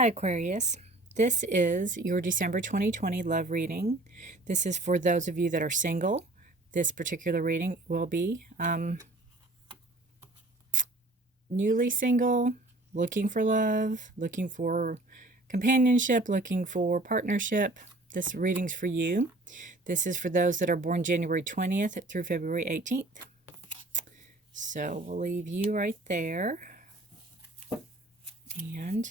Hi Aquarius, this is your December 2020 love reading. This is for those of you that are single. This particular reading will be newly single, looking for love, looking for companionship, looking for partnership. This reading's for you. This is for those that are born January 20th through February 18th. So we'll leave you right there. And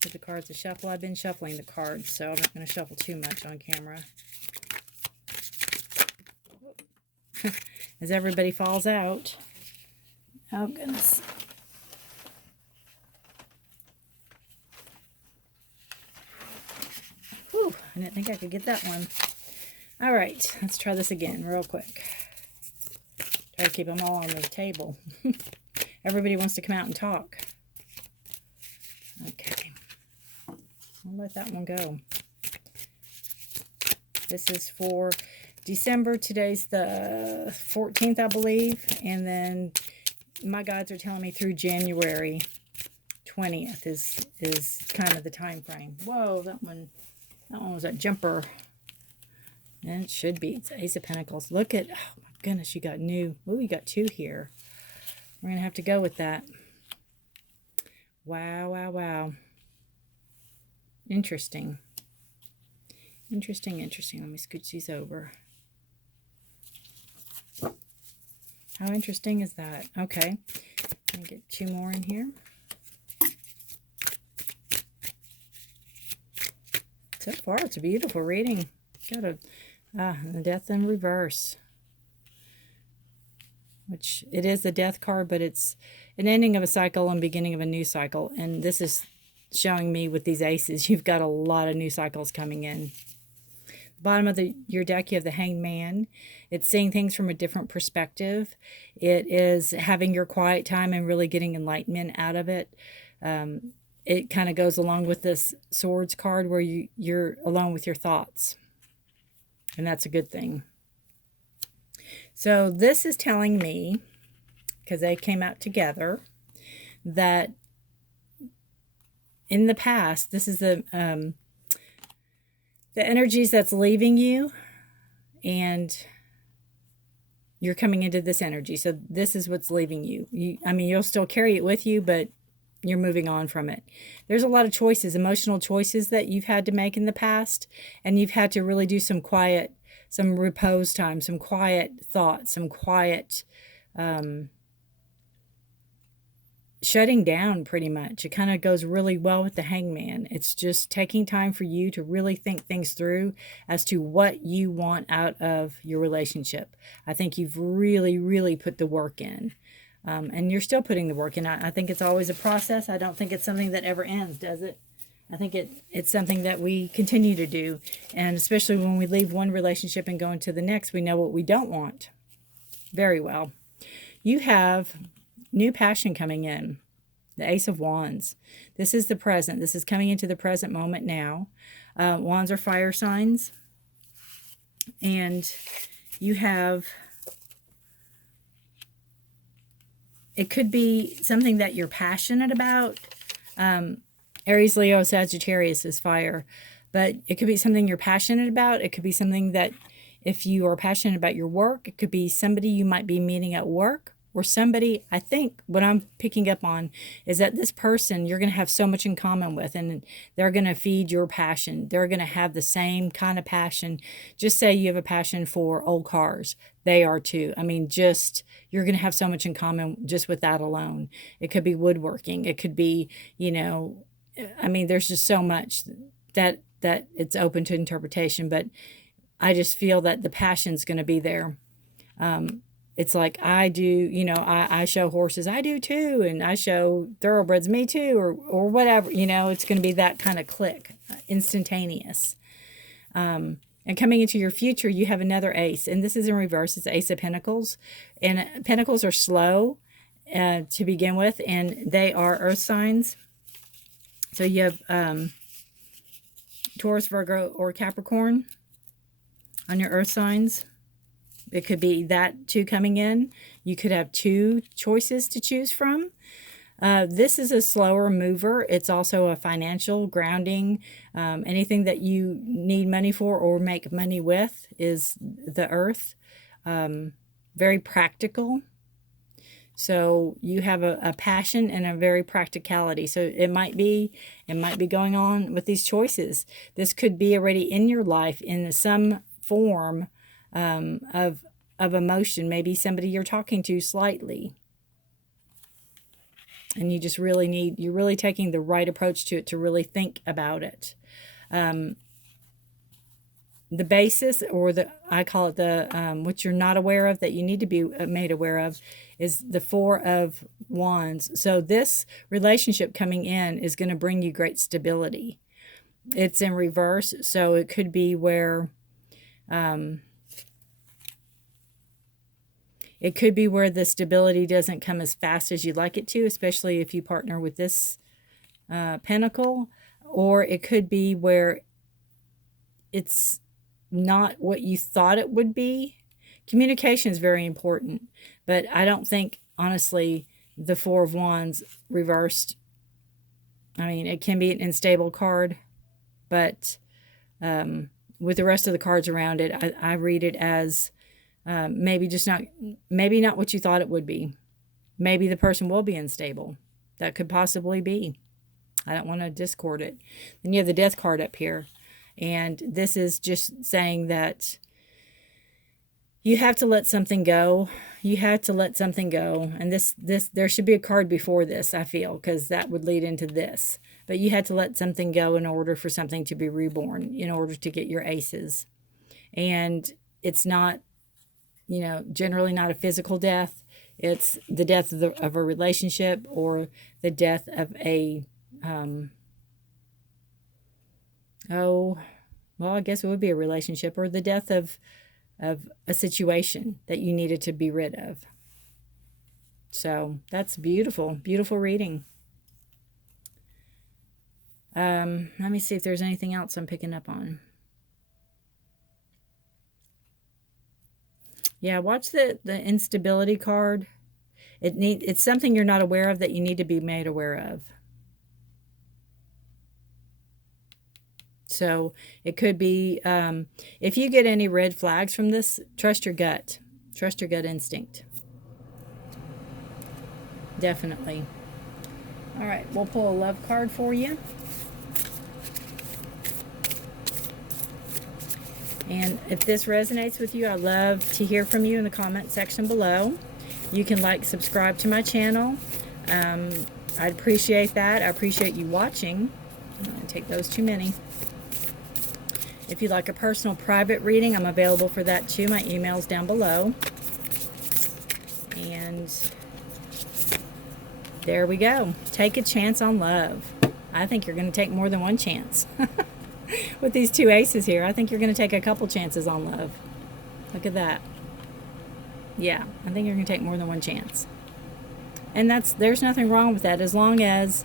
give the cards a shuffle. I've been shuffling the cards, so I'm not going to shuffle too much on camera. As everybody falls out. Oh, goodness. Whew, I didn't think I could get that one. All right, let's try this again real quick. Try to keep them all on the table. Everybody wants to come out and talk. Okay. I'll let that one go. This is for December. Today's the 14th, I believe. And then my guides are telling me through January 20th is kind of the time frame. Whoa, that one was a jumper. And it should be. It's Ace of Pentacles. Look at, oh my goodness, you got new. Oh, you got two here. We're going to have to go with that. Wow, wow, wow. Interesting. Interesting. Let me scooch these over. How interesting is that? Okay. Let me get two more in here. So far, it's a beautiful reading. Got a the Death in reverse. Which it is the Death card, but it's an ending of a cycle and beginning of a new cycle. And this is showing me with these aces, you've got a lot of new cycles coming in. Bottom of your deck, you have the Hanged Man. It's seeing things from a different perspective. It is having your quiet time and really getting enlightenment out of it. It kind of goes along with this Swords card where you're alone with your thoughts. And that's a good thing. So this is telling me, because they came out together, that in the past, this is the energies that's leaving you, and you're coming into this energy. So this is what's leaving you. I mean, you'll still carry it with you, but you're moving on from it. There's a lot of choices, emotional choices that you've had to make in the past, and you've had to really do some quiet, some repose time, some quiet thoughts, some quiet shutting down pretty much. It kind of goes really well with the Hangman. It's just taking time for you to really think things through as to what you want out of your relationship. I think you've really, really put the work in. And you're still putting the work in. I think it's always a process. I don't think it's something that ever ends, does it? I think it's something that we continue to do. And especially when we leave one relationship and go into the next, we know what we don't want very well. You have new passion coming in. The Ace of Wands. This is the present. This is coming into the present moment now. Wands are fire signs. And you have... It could be something that you're passionate about. Aries, Leo, Sagittarius is fire. But it could be something you're passionate about. It could be something that if you are passionate about your work, it could be somebody you might be meeting at work. Or somebody, I think what I'm picking up on is that this person you're going to have so much in common with, and they're going to feed your passion. They're going to have the same kind of passion. Just say you have a passion for old cars. They are too. I mean, just, you're going to have so much in common just with that alone. It could be woodworking. It could be, you know, I mean, there's just so much that it's open to interpretation, but I just feel that the passion's going to be there. It's like I do, you know, I show horses, I do too, and I show thoroughbreds, me too, or whatever, you know, it's going to be that kind of click, instantaneous. And coming into your future, you have another ace, and this is in reverse. It's Ace of Pentacles, and Pentacles are slow to begin with, and they are earth signs. So you have Taurus, Virgo, or Capricorn on your earth signs. It could be that two coming in. You could have two choices to choose from. This is a slower mover. It's also a financial grounding. Anything that you need money for or make money with is the earth. Very practical. So you have a passion and a very practicality. So it might be going on with these choices. This could be already in your life in some form of emotion. Maybe somebody you're talking to slightly. And you just really you're really taking the right approach to it to really think about it. The basis, or I call it the, what you're not aware of that you need to be made aware of, is the Four of Wands. So this relationship coming in is going to bring you great stability. It's in reverse, so it could be where, the stability doesn't come as fast as you'd like it to, especially if you partner with this pentacle. Or it could be where it's not what you thought it would be. Communication is very important, but I don't think, honestly, the Four of Wands reversed, I mean, it can be an unstable card, but with the rest of the cards around it, I read it as maybe not what you thought it would be. Maybe the person will be unstable. That could possibly be. I don't want to discord it. Then you have the Death card up here. And this is just saying that you have to let something go. You have to let something go. And this there should be a card before this, I feel, because that would lead into this. But you had to let something go in order for something to be reborn, in order to get your aces. And it's not, generally not a physical death. It's the death of a relationship, or the death of a, I guess it would be a relationship, or the death of a situation that you needed to be rid of. So that's beautiful, beautiful reading. Let me see if there's anything else I'm picking up on. Yeah, watch the instability card. It's something you're not aware of that you need to be made aware of. So it could be, if you get any red flags from this, trust your gut. Trust your gut instinct. Definitely. All right, we'll pull a love card for you. And if this resonates with you, I'd love to hear from you in the comment section below. You can subscribe to my channel. I'd appreciate that. I appreciate you watching. I'm going to take those too many. If you'd like a personal private reading, I'm available for that too. My email's down below. And there we go. Take a chance on love. I think you're going to take more than one chance. With these two aces here, I think you're going to take a couple chances on love. Look at that. Yeah, I think you're going to take more than one chance. And there's nothing wrong with that, as long as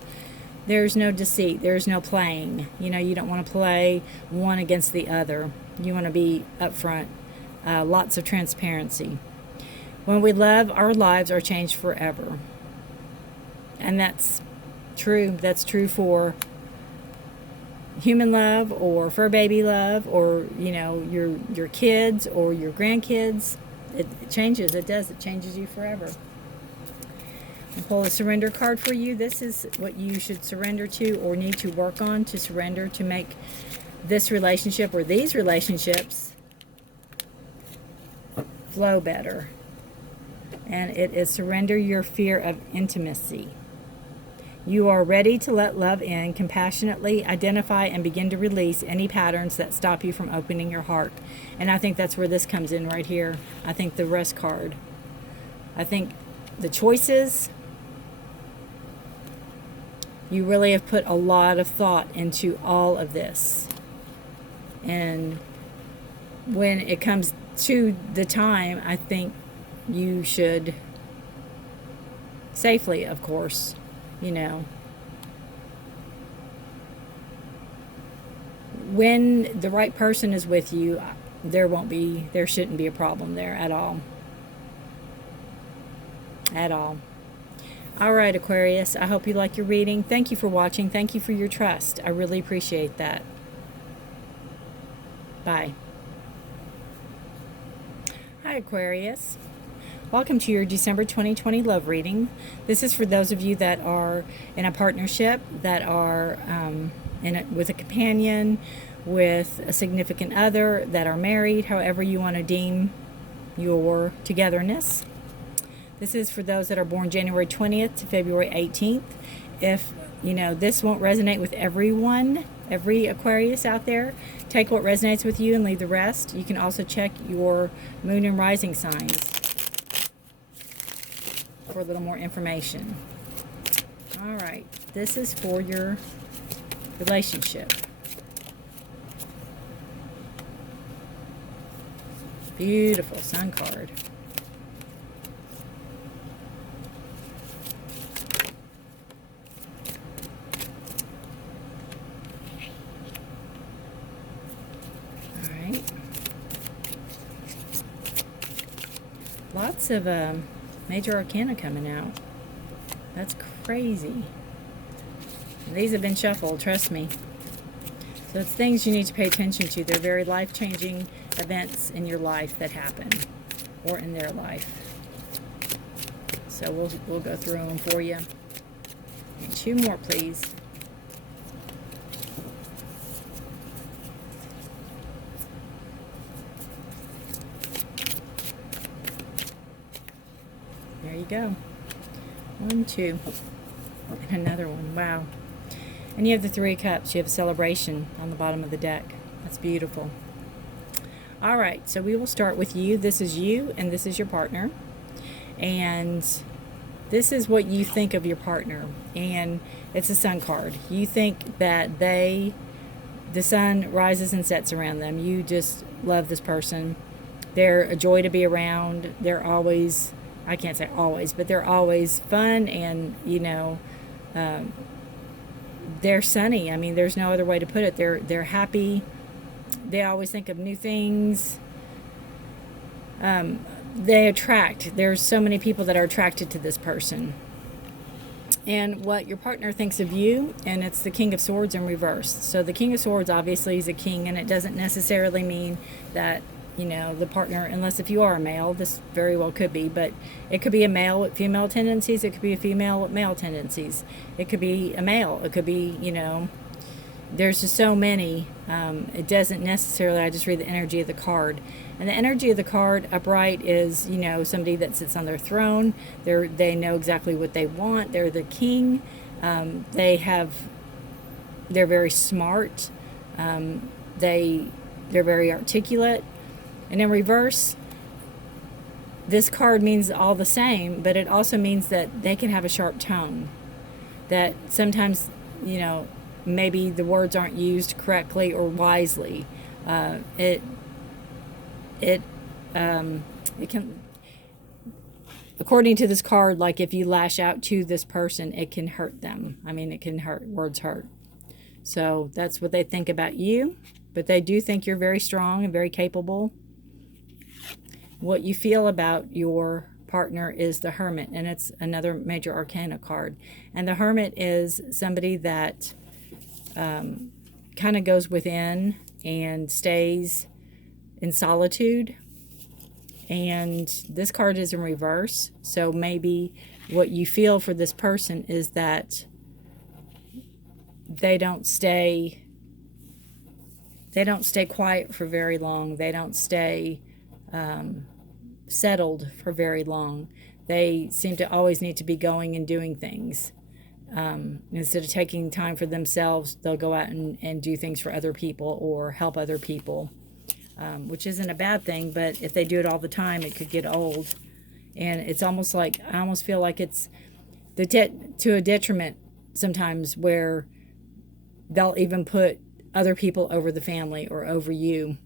there's no deceit, there's no playing. You don't want to play one against the other. You want to be upfront. Lots of transparency. When we love, our lives are changed forever. And that's true. That's true for human love, or fur baby love, or your kids or your grandkids. It changes. It does. It changes you forever. I'll pull a surrender card for you. This is what you should surrender to, or need to work on to surrender, to make this relationship or these relationships flow better. And it is surrender your fear of intimacy. You are ready to let love in, compassionately identify and begin to release any patterns that stop you from opening your heart. And I think that's where this comes in right here. I think the rest card. I think the choices, you really have put a lot of thought into all of this. And when it comes to the time, I think you should, safely, of course, when the right person is with you, there shouldn't be a problem there at all. At all. All right, Aquarius, I hope you like your reading. Thank you for watching. Thank you for your trust. I really appreciate that. Bye. Hi, Aquarius. Welcome to your December 2020 love reading. This is for those of you that are in a partnership, that are with a companion, with a significant other, that are married, however you want to deem your togetherness. This is for those that are born January 20th to February 18th. If this won't resonate with everyone, every Aquarius out there, take what resonates with you and leave the rest. You can also check your moon and rising signs for a little more information. All right, this is for your relationship. Beautiful Sun card. All right. Lots of major arcana coming out. That's crazy. These have been shuffled, trust me. So it's things you need to pay attention to. They're very life-changing events in your life that happen, or in their life. So we'll go through them for you. And 2 more, please. There you go. 1, 2, and another one. Wow. And you have the 3 of Cups. You have a celebration on the bottom of the deck. That's beautiful. All right, so we will start with you. This is you, and this is your partner. And this is what you think of your partner. And it's a Sun card. You think that the sun rises and sets around them. You just love this person. They're a joy to be around. They're always, I can't say always, but they're always fun, and they're sunny. I mean, there's no other way to put it. They're happy. They always think of new things. They attract. There's so many people that are attracted to this person. And what your partner thinks of you, and it's the King of Swords in reverse. So the King of Swords obviously is a king, and it doesn't necessarily mean that the partner, unless if you are a male, this very well could be, but it could be a male with female tendencies, it could be a female with male tendencies, it could be a male, it could be, there's just so many. It doesn't necessarily, I just read the energy of the card. And the energy of the card upright is, somebody that sits on their throne. They know exactly what they want. They're the king. They're very smart. They're very articulate. And in reverse, this card means all the same, but it also means that they can have a sharp tongue. That sometimes, maybe the words aren't used correctly or wisely. It can, according to this card, like if you lash out to this person, it can hurt them. I mean, it can hurt. Words hurt. So that's what they think about you, but they do think you're very strong and very capable. What you feel about your partner is the Hermit, and it's another major arcana card. And the Hermit is somebody that kind of goes within and stays in solitude. And this card is in reverse. So maybe what you feel for this person is that they don't stay quiet for very long. They don't stay settled for very long. They seem to always need to be going and doing things. Instead of taking time for themselves, they'll go out and do things for other people or help other people, which isn't a bad thing, but if they do it all the time, it could get old. And it's almost like, I almost feel like it's to a detriment sometimes, where they'll even put other people over the family or over you,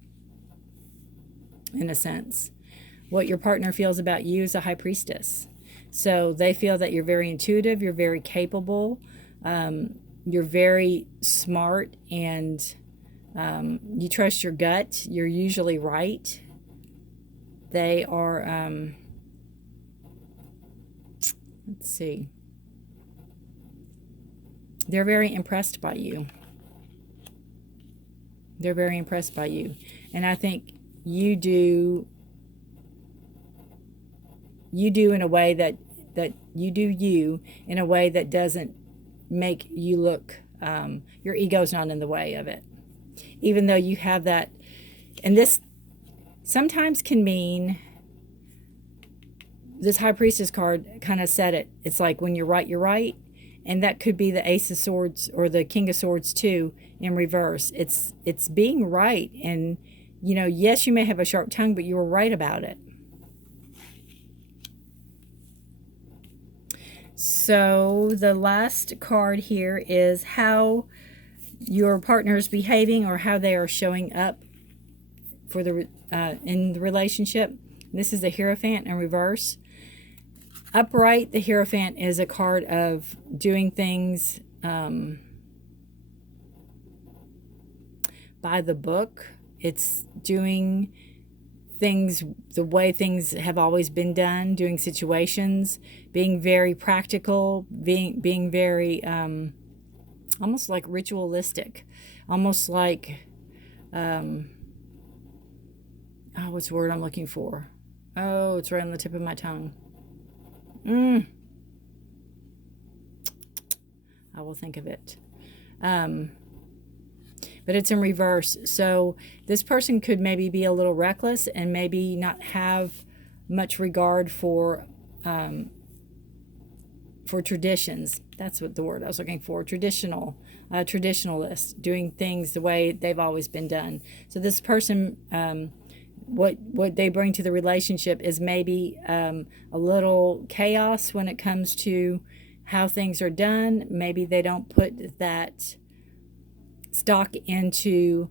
in a sense. What your partner feels about you is a High Priestess. So they feel that you're very intuitive, you're very capable, you're very smart, and you trust your gut. You're usually right. They are, let's see. They're very impressed by you. They're very impressed by you. And I think you do in a way that you do you in a way that doesn't make you look, your ego's not in the way of it. Even though you have that, and this sometimes can mean, this High Priestess card kind of said it. It's like when you're right, you're right. And that could be the Ace of Swords or the King of Swords too in reverse. It's being right. And, you know, yes, you may have a sharp tongue, but you were right about it. So the last card here is how your partner is behaving or how they are showing up for the in the relationship. This is the Hierophant in reverse. Upright, the Hierophant is a card of doing things by the book. It's doing things the way things have always been done, doing situations, being very practical, being very almost like ritualistic, almost like oh, what's the word I'm looking for? Oh, it's right on the tip of my tongue. I will think of it. But it's in reverse. So this person could maybe be a little reckless and maybe not have much regard for traditions. That's what the word I was looking for. Traditionalist, doing things the way they've always been done. So this person, what they bring to the relationship is maybe a little chaos when it comes to how things are done. Maybe they don't put that stock into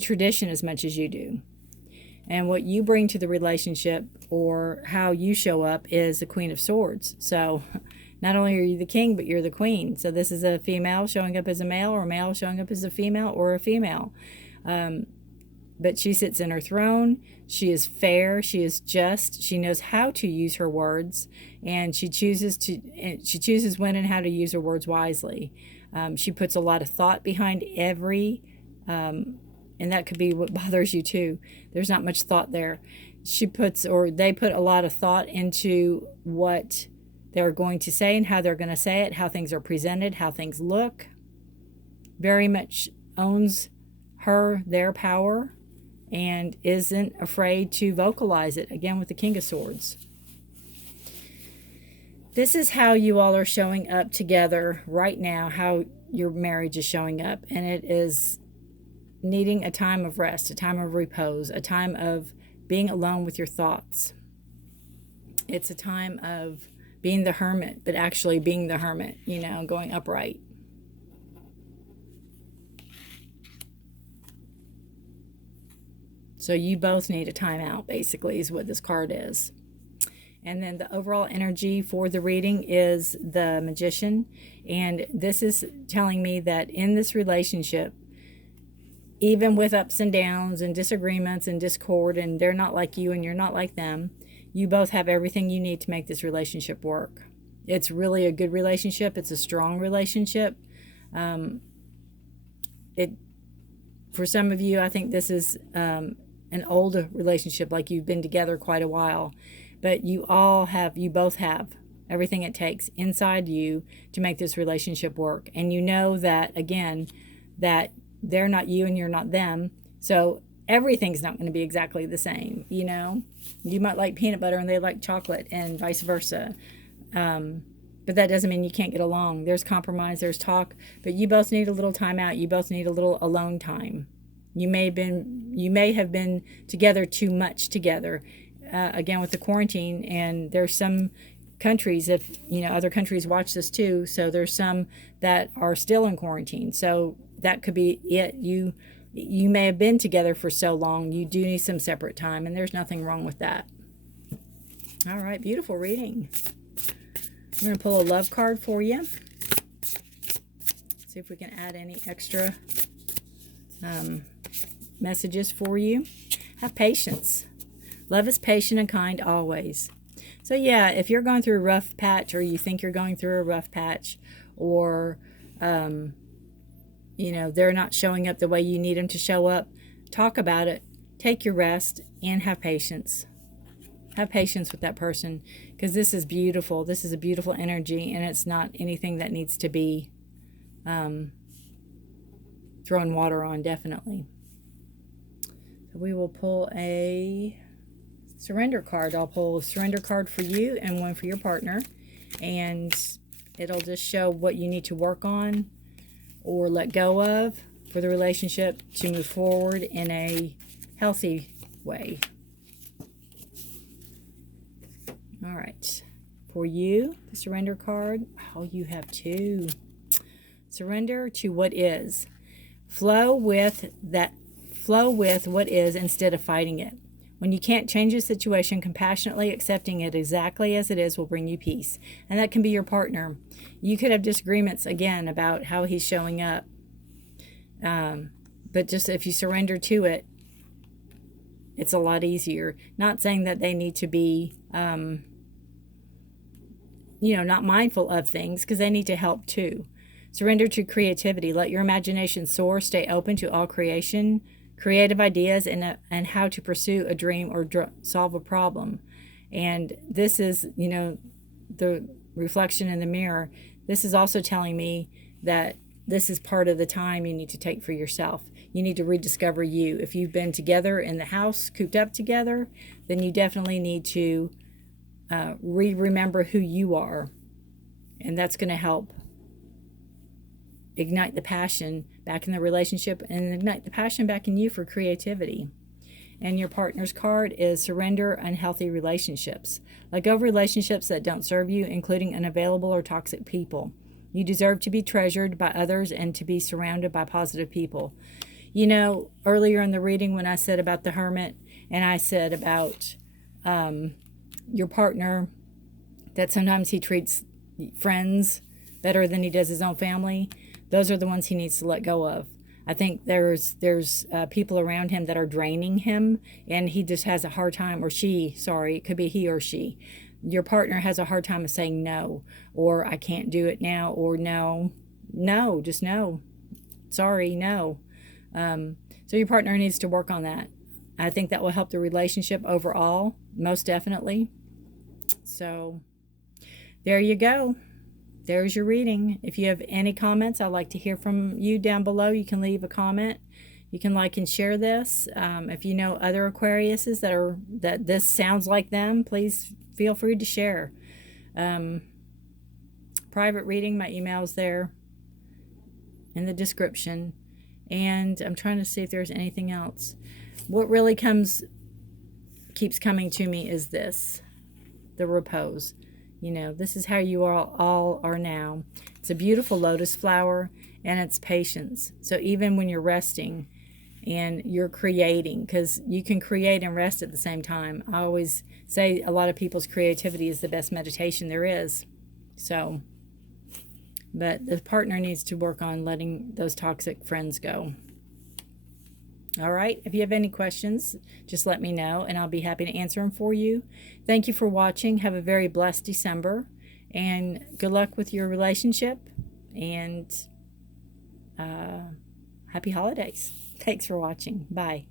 tradition as much as you do. And what you bring to the relationship or how you show up is the Queen of Swords. So not only are you the king, but you're the queen. So this is a female showing up as a male, or a male showing up as a female, or a female. But she sits in her throne. She is fair. She is just. She knows how to use her words, and she chooses when and how to use her words wisely. She puts a lot of thought behind every, and that could be what bothers you too. There's not much thought there. They put a lot of thought into what they're going to say and how they're going to say it, how things are presented, how things look. Very much owns their power, and isn't afraid to vocalize it, again with the King of Swords. This is how you all are showing up together right now, how your marriage is showing up, and it is needing a time of rest, a time of repose, a time of being alone with your thoughts. It's a time of being the hermit, but actually being the hermit, you know, going upright. So you both need a timeout, basically, is what this card is. And then the overall energy for the reading is the Magician. And this is telling me that in this relationship, even with ups and downs and disagreements and discord, and they're not like you and you're not like them, you both have everything you need to make this relationship work. It's really a good relationship. It's a strong relationship. For some of you, I think this is an old relationship, like you've been together quite a while. But you both have everything it takes inside you to make this relationship work. And you know that, again, that they're not you and you're not them. So everything's not going to be exactly the same, you know. You might like peanut butter and they like chocolate, and vice versa. But that doesn't mean you can't get along. There's compromise, there's talk, but you both need a little time out. You both need a little alone time. You may have been together too much together, again with the quarantine. And there's some countries, if you know, other countries watch this too, so there's some that are still in quarantine. So that could be it. You may have been together for so long, you do need some separate time, and there's nothing wrong with that. All right, beautiful reading. I'm going to pull a love card for you. See if we can add any extra messages for you. Have patience. Love is patient and kind always. So yeah, if you're going through a rough patch, or you think you're going through a rough patch, or you know, they're not showing up the way you need them to show up, talk about it, take your rest, and have patience. Have patience with that person, because this is beautiful. This is a beautiful energy, and it's not anything that needs to be thrown water on, definitely. So we will pull a surrender card. I'll pull a surrender card for you and one for your partner, and it'll just show what you need to work on or let go of for the relationship to move forward in a healthy way. All right. For you, the surrender card. Oh, you have two. Surrender to what is. Flow with what is instead of fighting it. When you can't change a situation, compassionately accepting it exactly as it is will bring you peace. And that can be your partner. You could have disagreements, again, about how he's showing up. But just if you surrender to it, it's a lot easier. Not saying that they need to be, not mindful of things, because they need to help too. Surrender to creativity. Let your imagination soar. Stay open to all creation, creative ideas, and how to pursue a dream or solve a problem. And this is, the reflection in the mirror. This is also telling me that this is part of the time you need to take for yourself. You need to rediscover you. If you've been together in the house, cooped up together, then you definitely need to remember who you are. And that's going to help ignite the passion back in the relationship and ignite the passion back in you for creativity. And your partner's card is surrender unhealthy relationships. Let go of relationships that don't serve you, including unavailable or toxic people. You deserve to be treasured by others and to be surrounded by positive people. Earlier in the reading when I said about the hermit, and I said about your partner, that sometimes he treats friends better than he does his own family, those are the ones he needs to let go of. I think there's people around him that are draining him, and he just has a hard time, or she, sorry, it could be he or she. Your partner has a hard time of saying no, or I can't do it now, or no, just no. Sorry, no. So your partner needs to work on that. I think that will help the relationship overall, most definitely. So there you go. There's your reading. If you have any comments, I'd like to hear from you down below. You can leave a comment. You can like and share this. If you know other Aquariuses that this sounds like them, please feel free to share. Private reading, my email's there in the description. And I'm trying to see if there's anything else. What really keeps coming to me is this, the repose. This is how you all are now. It's a beautiful lotus flower, and it's patience. So even when you're resting and you're creating, because you can create and rest at the same time. I always say a lot of people's creativity is the best meditation there is. So, but the partner needs to work on letting those toxic friends go. All right. If you have any questions, just let me know, and I'll be happy to answer them for you. Thank you for watching. Have a very blessed December, and good luck with your relationship, and happy holidays. Thanks for watching. Bye.